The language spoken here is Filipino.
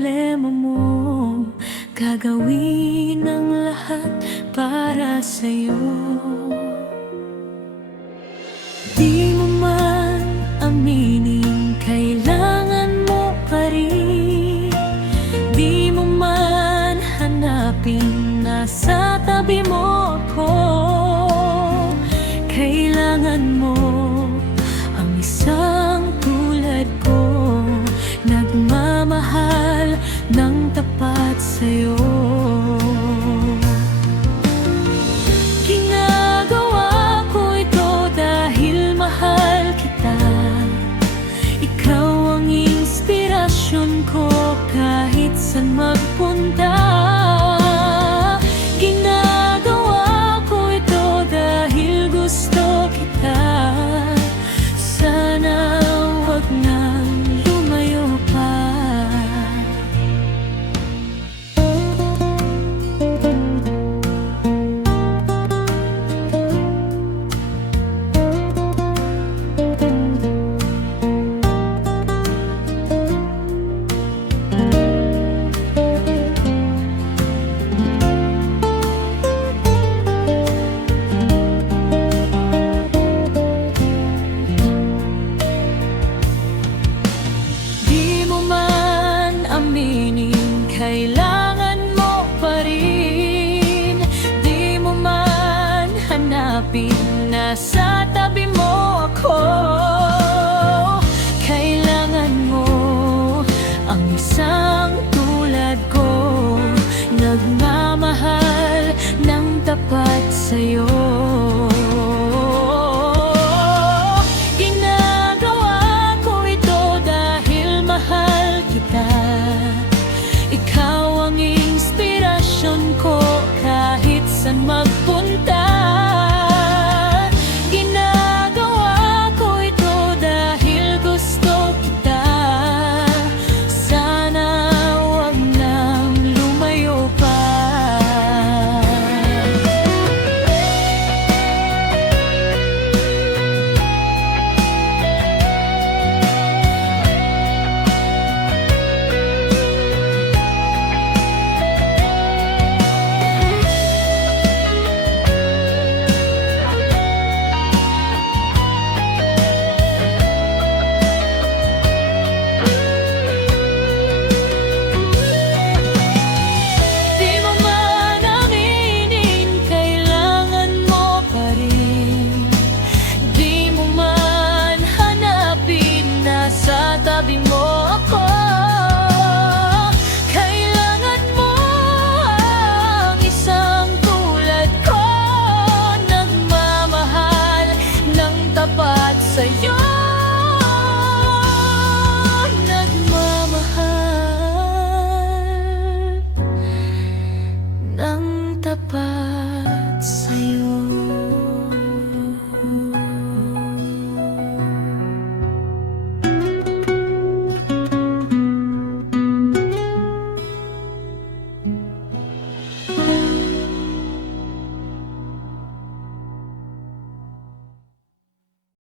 problema mo, gagawin ang lahat para sa'yo. Di mo man aminin, kailangan mo pa rin. Di mo man hanapin, nasa tabi mo ako. Kailangan mo ang isang tulad ko, nagmamahal ng tapat sa'yo. Ginagawa ko ito dahil mahal kita. Ikaw ang inspirasyon ko kahit saan magpunta.